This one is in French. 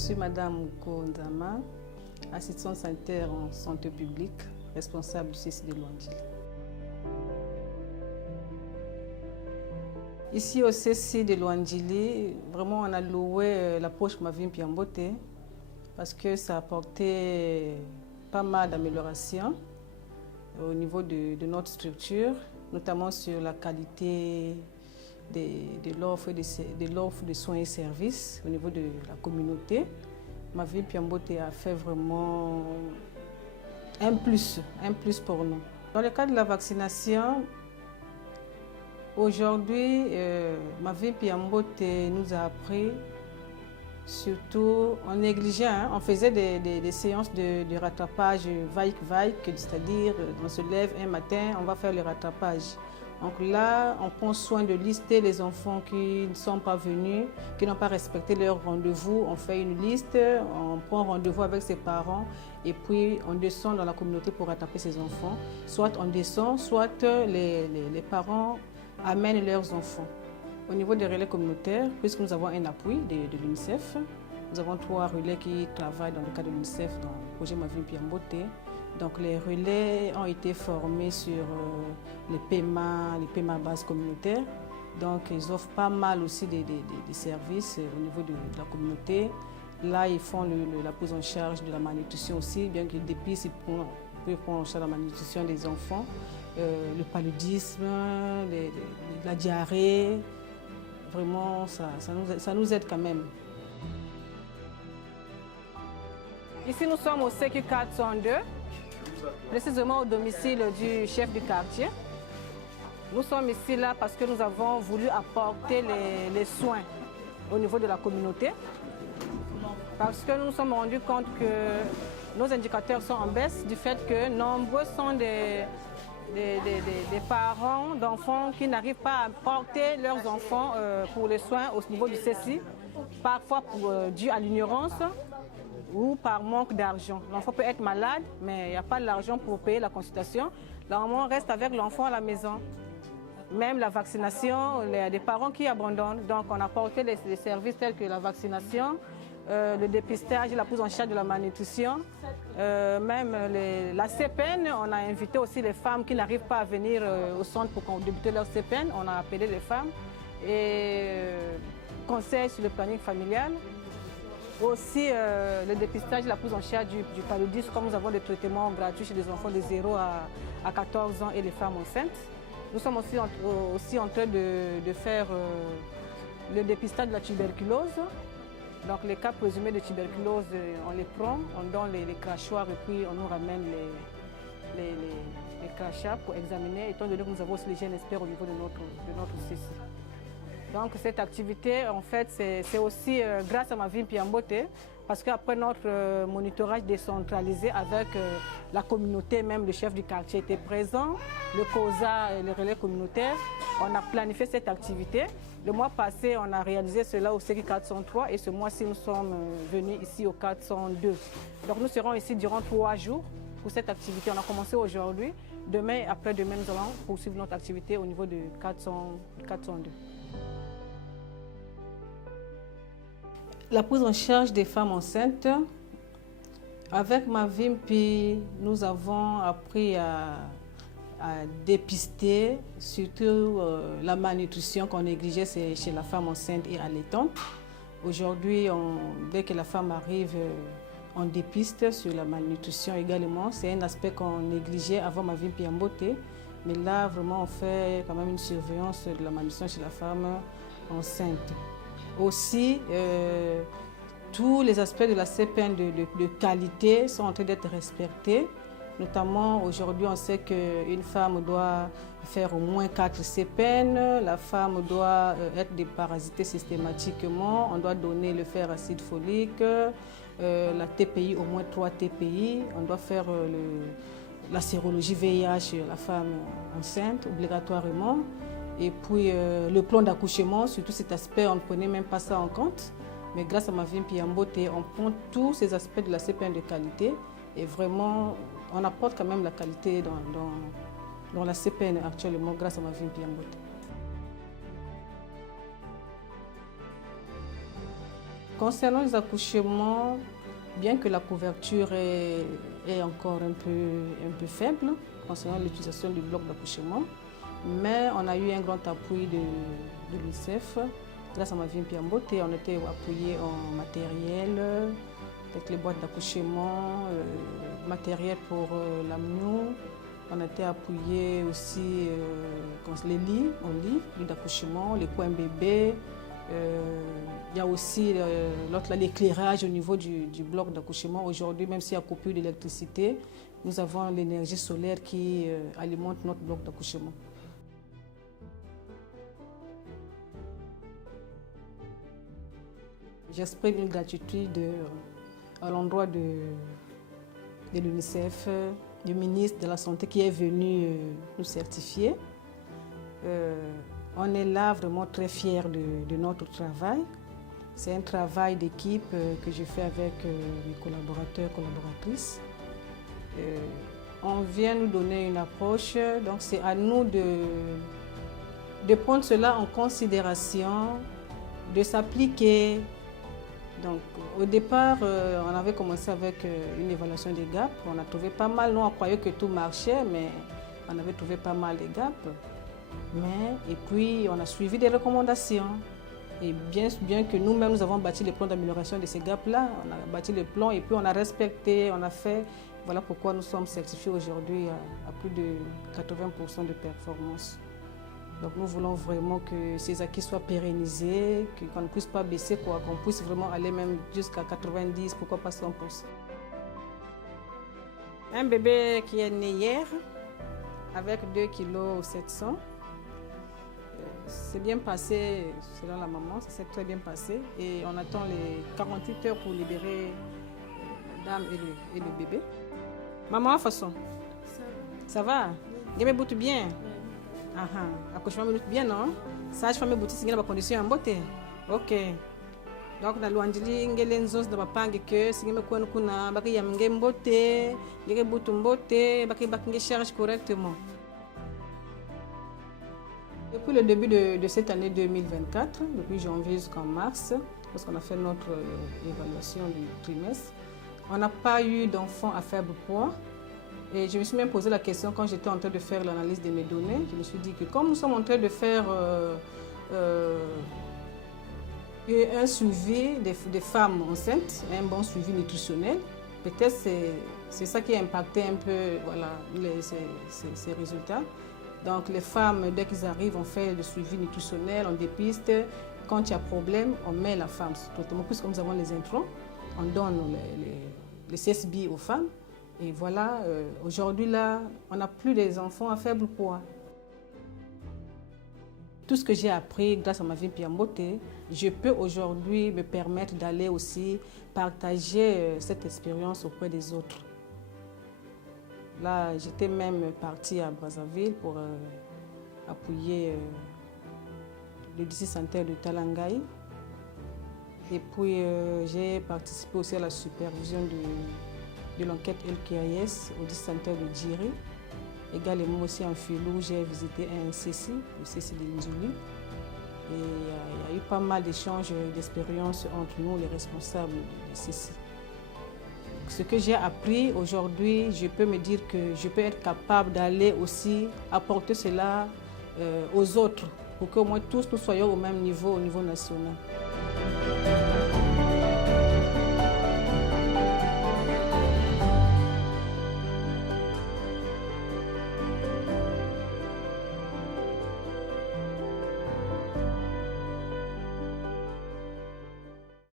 suis Madame Kondama, assistante sanitaire en santé publique, responsable du CSI de Loandjili. Ici au CSI de Loandjili, vraiment on a loué l'approche Mavim Piambote parce que ça a apporté pas mal d'améliorations au niveau de notre structure, notamment sur la qualité de l'offre de soins et services au niveau de la communauté. Mavim Piambote a fait vraiment un plus pour nous. Dans le cadre de la vaccination, aujourd'hui, Mavim Piambote nous a appris, surtout on négligeait, on faisait des séances de rattrapage vaille-vaille, c'est-à-dire on se lève un matin, on va faire le rattrapage. Donc là, on prend soin de lister les enfants qui ne sont pas venus, qui n'ont pas respecté leur rendez-vous. On fait une liste, on prend rendez-vous avec ses parents et puis on descend dans la communauté pour rattraper ses enfants. Soit on descend, soit les parents amènent leurs enfants. Au niveau des relais communautaires, puisque nous avons un appui de l'UNICEF, nous avons 3 relais qui travaillent dans le cadre de l'UNICEF dans le projet Mavim Piambote. Donc les relais ont été formés sur les PMA base communautaire. Donc ils offrent pas mal aussi des services au niveau de la communauté. Là, ils font la prise en charge de la malnutrition aussi, bien qu'ils dépistent, ils prennent en charge la malnutrition des enfants, le paludisme, la diarrhée. Vraiment, ça nous aide quand même. Ici, nous sommes au CQ 402. Précisément au domicile du chef du quartier. Nous sommes ici là parce que nous avons voulu apporter les soins au niveau de la communauté. Parce que nous nous sommes rendus compte que nos indicateurs sont en baisse du fait que nombreux sont des parents d'enfants qui n'arrivent pas à porter leurs enfants pour les soins au niveau du CSI, parfois dû à l'ignorance ou par manque d'argent. L'enfant peut être malade, mais il n'y a pas l'argent pour payer la consultation. La maman reste avec l'enfant à la maison. Même la vaccination, il y a des parents qui abandonnent. Donc on a apporté les services tels que la vaccination, le dépistage, la prise en charge de la malnutrition, même la CPN. On a invité aussi les femmes qui n'arrivent pas à venir au centre pour débuter leur CPN. On a appelé les femmes et conseil sur le planning familial. Aussi le dépistage, la prise en charge du paludisme, comme nous avons des traitements gratuits chez les enfants de 0 à 14 ans et les femmes enceintes. Nous sommes aussi en train de faire le dépistage de la tuberculose. Donc les cas présumés de tuberculose, on les prend, on donne les crachoirs et puis on nous ramène les crachats pour examiner, étant donné que nous avons aussi les gènes experts au niveau de notre CSI. Donc cette activité, en fait, c'est aussi grâce à Mavim Piambote, parce qu'après notre monitorage décentralisé avec la communauté, même le chef du quartier était présent, le COSA et les relais communautaires, on a planifié cette activité. Le mois passé, on a réalisé cela au CQ 403 et ce mois-ci, nous sommes venus ici au 402. Donc nous serons ici durant 3 jours pour cette activité. On a commencé aujourd'hui. Demain et après-demain, nous allons poursuivre notre activité au niveau de 402. La prise en charge des femmes enceintes. Avec Mavim, nous avons appris à dépister surtout la malnutrition qu'on négligeait chez la femme enceinte et allaitante. Aujourd'hui, dès que la femme arrive, on dépiste sur la malnutrition également. C'est un aspect qu'on négligeait avant Mavim Piambote. Mais là, vraiment, on fait quand même une surveillance de la malnutrition chez la femme enceinte. Aussi, tous les aspects de la CPN de qualité sont en train d'être respectés. Notamment, aujourd'hui, on sait qu'une femme doit faire au moins 4 CPN, la femme doit être déparasitée systématiquement, on doit donner le fer acide folique, la TPI, au moins 3 TPI, on doit faire la sérologie VIH chez la femme enceinte obligatoirement. Et puis le plan d'accouchement, surtout cet aspect, on ne prenait même pas ça en compte. Mais grâce à Mavim Piambote, on prend tous ces aspects de la CPN de qualité et vraiment, on apporte quand même la qualité dans la CPN actuellement grâce à Mavim Piambote. Concernant les accouchements, bien que la couverture est encore un peu faible concernant l'utilisation du bloc d'accouchement, mais on a eu un grand appui de l'UNICEF. Grâce à Mavim Piambote, on était appuyé en matériel, avec les boîtes d'accouchement, matériel pour l'amnion. On a été appuyé aussi les lits d'accouchement, les coins bébés. Il y a aussi l'éclairage au niveau du bloc d'accouchement. Aujourd'hui, même s'il y a coupure d'électricité, nous avons l'énergie solaire qui alimente notre bloc d'accouchement. J'exprime une gratitude à l'endroit de l'UNICEF, du ministre de la Santé qui est venu nous certifier. On est là vraiment très fiers de notre travail. C'est un travail d'équipe que je fais avec mes collaborateurs, collaboratrices. On vient nous donner une approche, donc c'est à nous de prendre cela en considération, de s'appliquer. Donc, au départ, on avait commencé avec une évaluation des gaps. On a trouvé pas mal, nous on croyait que tout marchait, mais on avait trouvé pas mal de gaps. Et puis, on a suivi des recommandations. Et bien que nous-mêmes, nous avons bâti les plans d'amélioration de ces gaps-là, on a bâti les plans et puis on a respecté, on a fait. Voilà pourquoi nous sommes certifiés aujourd'hui à plus de 80% de performance. Donc nous voulons vraiment que ces acquis soient pérennisés, qu'on ne puisse pas baisser, qu'on puisse vraiment aller même jusqu'à 90, pourquoi pas 100%. Un bébé qui est né hier, avec 2,7 kg. C'est bien passé selon la maman, ça s'est très bien passé. Et on attend les 48 heures pour libérer la dame et le bébé. Maman, façon. Ça va? Game bout bien? Accouchement bien, non? Sage-femme bouti singa ba condition en beauté. OK. Donc na luandili ngele nzos da bapange que singa ko kuna baki yam ngem beauté, ngere butu beauté, baki nge charge correctement. Depuis le début de cette année 2024, depuis janvier jusqu'en mars, lorsqu'on a fait notre évaluation du trimestre, on n'a pas eu d'enfants à faible poids. Et je me suis même posé la question quand j'étais en train de faire l'analyse de mes données. Je me suis dit que comme nous sommes en train de faire un suivi des femmes enceintes, un bon suivi nutritionnel, peut-être c'est ça qui a impacté un peu ces résultats. Donc les femmes, dès qu'ils arrivent, on fait le suivi nutritionnel, on dépiste. Quand il y a problème, on met la femme sous traitement. Puisque nous avons les intrants, on donne les CSB aux femmes. Et voilà, aujourd'hui là, on n'a plus des enfants à faible poids. Tout ce que j'ai appris grâce à Mavim Piambote, je peux aujourd'hui me permettre d'aller aussi partager cette expérience auprès des autres. Là, j'étais même partie à Brazzaville pour appuyer le district sanitaire de Talangaï. Et puis, j'ai participé aussi à la supervision de l'enquête LKIS au district sanitaire de Djiri. Également aussi en Filou, j'ai visité un CECI, le CECI de Nzouli. Et il y a eu pas mal d'échanges d'expériences entre nous, les responsables de CECI. Ce que j'ai appris aujourd'hui, je peux me dire que je peux être capable d'aller aussi apporter cela aux autres pour qu'au moins tous nous soyons au même niveau, au niveau national.